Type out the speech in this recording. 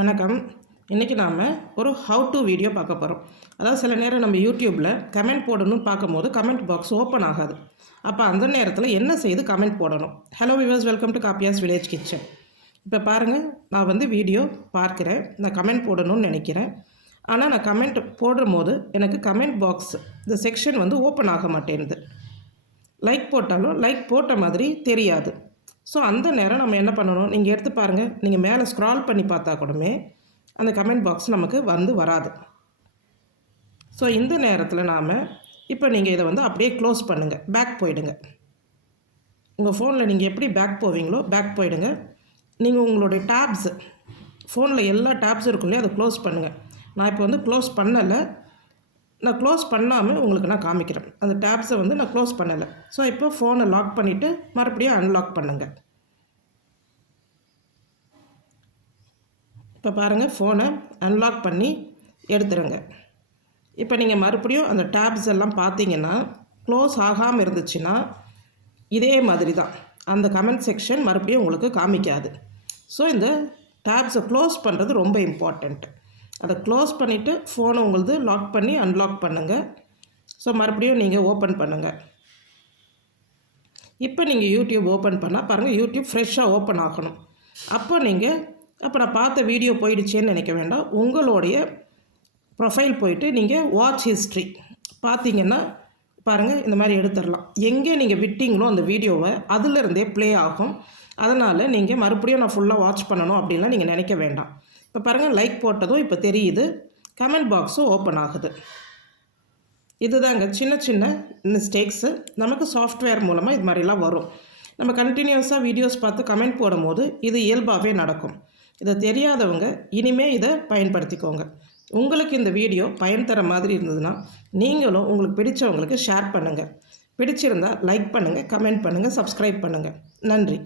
வணக்கம். இன்றைக்கி நாம் ஒரு ஹவு டு வீடியோ பார்க்க போகிறோம். அதாவது சில நேரம் நம்ம யூடியூப்பில் கமெண்ட் போடணும்னு பார்க்கும்போது கமெண்ட் பாக்ஸ் ஓப்பன் ஆகாது. அப்போ அந்த நேரத்தில் என்ன செய்து கமெண்ட் போடணும். Hello viewers, welcome to காப்பியாஸ் village kitchen. இப்போ பாருங்கள், நான் வீடியோ பார்க்குறேன், நான் கமெண்ட் போடணும்னு நினைக்கிறேன். ஆனால் நான் கமெண்ட் போடும் போது எனக்கு கமெண்ட் பாக்ஸ் இந்த செக்ஷன் ஓப்பன் ஆக மாட்டேங்குது. லைக் போட்டாலும் லைக் போட்ட மாதிரி தெரியாது. ஸோ அந்த நேரம் நம்ம என்ன பண்ணணும், நீங்கள் எடுத்து பாருங்கள், நீங்கள் மேலே ஸ்க்ரால் பண்ணி பார்த்தா கூடமே அந்த கமெண்ட் பாக்ஸ் நமக்கு வராது. ஸோ இந்த நேரத்தில் நாம் இப்போ நீங்கள் இதை அப்படியே க்ளோஸ் பண்ணுங்கள், பேக் போயிடுங்க. உங்கள் ஃபோனில் நீங்கள் எப்படி பேக் போவீங்களோ பேக் போயிடுங்க. நீங்கள் உங்களுடைய டேப்ஸ், ஃபோனில் எல்லா டேப்ஸும் இருக்கும் இல்லையா, அதை க்ளோஸ் பண்ணுங்கள். நான் இப்போ க்ளோஸ் பண்ணலை, நான் க்ளோஸ் பண்ணாமல் உங்களுக்கு நான் காமிக்கிறேன். அந்த டேப்ஸை நான் க்ளோஸ் பண்ணலை. ஸோ இப்போ ஃபோனை லாக் பண்ணிவிட்டு மறுபடியும் அன்லாக் பண்ணுங்கள். இப்போ பாருங்கள், ஃபோனை அன்லாக் பண்ணி எடுத்துருங்க. இப்போ நீங்கள் மறுபடியும் அந்த டேப்ஸ் எல்லாம் பார்த்தீங்கன்னா க்ளோஸ் ஆகாமல் இருந்துச்சுன்னா இதே மாதிரி தான் அந்த கமெண்ட் செக்ஷன் மறுபடியும் உங்களுக்கு காமிக்காது. ஸோ இந்த டேப்ஸை க்ளோஸ் பண்ணுறது ரொம்ப இம்பார்ட்டண்ட். அதை க்ளோஸ் பண்ணிவிட்டு ஃபோனை உங்களது லாக் பண்ணி அன்லாக் பண்ணுங்கள். ஸோ மறுபடியும் நீங்கள் ஓப்பன் பண்ணுங்கள். இப்போ நீங்கள் யூடியூப் ஓப்பன் பண்ணால் பாருங்கள், யூடியூப் ஃப்ரெஷ்ஷாக ஓப்பன் ஆகணும். அப்போ நான் பார்த்த வீடியோ போயிடுச்சேன்னு நினைக்க வேண்டாம். உங்களுடைய ப்ரொஃபைல் போயிட்டு நீங்கள் வாட்ச் ஹிஸ்ட்ரி பார்த்தீங்கன்னா பாருங்கள், இந்த மாதிரி எடுத்துடலாம். எங்கே நீங்கள் விட்டீங்களோ அந்த வீடியோவை அதிலிருந்தே ப்ளே ஆகும். அதனால் நீங்கள் மறுபடியும் நான் ஃபுல்லாக வாட்ச் பண்ணணும் அப்படின்லாம் நீங்கள் நினைக்க வேண்டாம். இப்போ பாருங்கள், லைக் போட்டதும் இப்போ தெரியுது, கமெண்ட் பாக்ஸும் ஓப்பன் ஆகுது. இதுதாங்க சின்ன சின்ன மிஸ்டேக்ஸு. நமக்கு சாஃப்ட்வேர் மூலமாக இது மாதிரிலாம் வரும். நம்ம கண்டினியூஸாக வீடியோஸ் பார்த்து கமெண்ட் போடும்போது இது இயல்பாகவே நடக்கும். இதை தெரியாதவங்க இனிமேல் இதை பயன்படுத்திக்கோங்க. உங்களுக்கு இந்த வீடியோ பயன் தர மாதிரி இருந்ததுன்னா நீங்களும் உங்களுக்கு பிடிச்சவங்களுக்கு ஷேர் பண்ணுங்கள். பிடிச்சிருந்தால் லைக் பண்ணுங்கள், கமெண்ட் பண்ணுங்கள், சப்ஸ்கிரைப் பண்ணுங்கள். நன்றி.